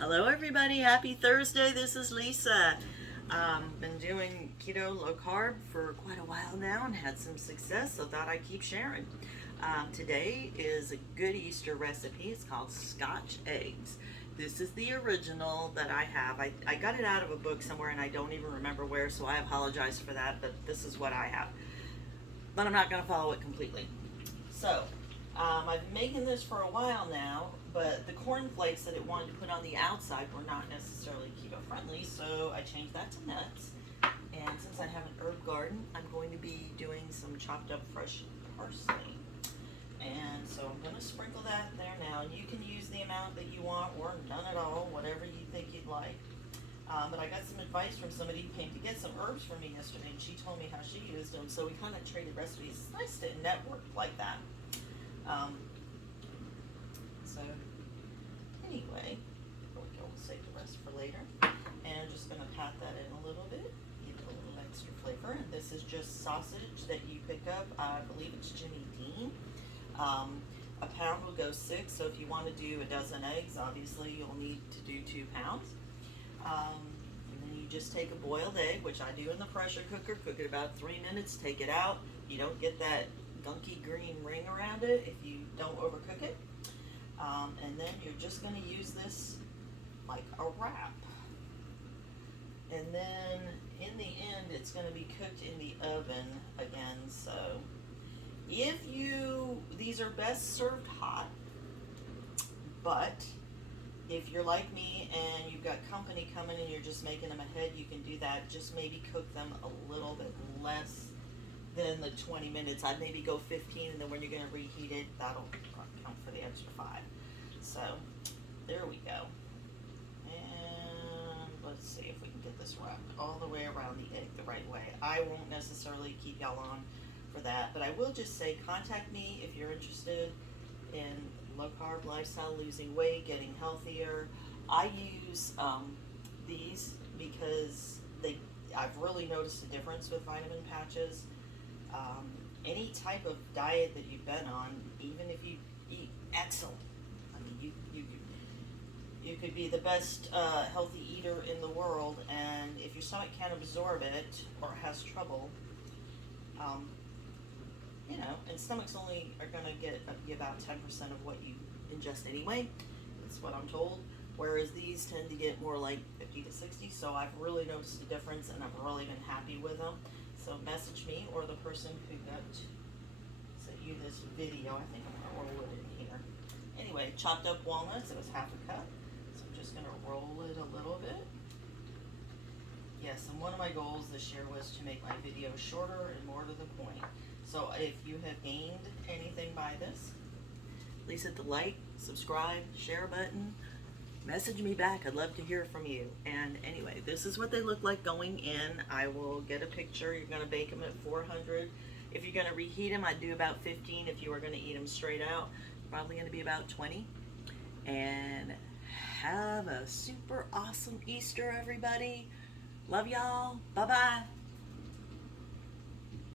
Hello everybody, happy Thursday. This is Lisa. Been doing keto low carb for quite a while now and had some success, so thought I'd keep sharing. Today is a good Easter recipe. It's called Scotch Eggs. This is the original that I have. I got it out of a book somewhere and I don't even remember where, so I apologize for that, but this is what I have. But I'm not going to follow it completely. So, I've been making this for a while now, but the corn flakes that it wanted to put on the outside were not necessarily keto friendly, so I changed that to nuts. And since I have an herb garden, I'm going to be doing some chopped up fresh parsley. And so I'm going to sprinkle that there now. And you can use the amount that you want or none at all, whatever you think you'd like. But I got some advice from somebody who came to get some herbs from me yesterday, and she told me how she used them, so we kind of traded recipes. It's nice to network like that. So anyway, we'll save the rest for later. And I'm just going to pat that in a little bit, give it a little extra flavor. And this is just sausage that you pick up. I believe it's Jimmy Dean. A pound will go 6, so if you want to do a dozen eggs, obviously you'll need to do 2 pounds. And then you just take a boiled egg, which I do in the pressure cooker, cook it about 3 minutes, take it out. You don't get that gunky green ring around it if you don't overcook it. And then you're just going to use this like a wrap. And then in the end, it's going to be cooked in the oven again. So these are best served hot, but if you're like me and you've got company coming and you're just making them ahead, you can do that. Just maybe cook them a little bit less than the 20 minutes. I'd maybe go 15, and then when you're going to reheat it, that'll count for the extra 5. So there we go. And let's see if we can get this wrapped all the way around the egg the right way. I won't necessarily keep y'all on for that, but I will just say contact me if you're interested in low carb lifestyle, losing weight, getting healthier. I use these because I've really noticed a difference with vitamin patches. Any type of diet that you've been on, even if you eat excellent, I mean, you could be the best healthy eater in the world, and if your stomach can't absorb it or has trouble, and stomachs only are going to be about 10% of what you ingest anyway. That's what I'm told. Whereas these tend to get more like 50 to 60. So I've really noticed a difference, and I've really been happy with them. So message me or the person who sent you this video. I think I'm going to roll it in here. Anyway, chopped up walnuts. It was half a cup. So I'm just going to roll it a little bit. Yes, and one of my goals this year was to make my videos shorter and more to the point. So if you have gained anything by this, please hit the like, subscribe, share button. Message me back. I'd love to hear from you. And anyway, this is what they look like going in. I will get a picture. You're going to bake them at 400. If you're going to reheat them, I'd do about 15. If you were going to eat them straight out, probably going to be about 20. And have a super awesome Easter, everybody. Love y'all. Bye-bye.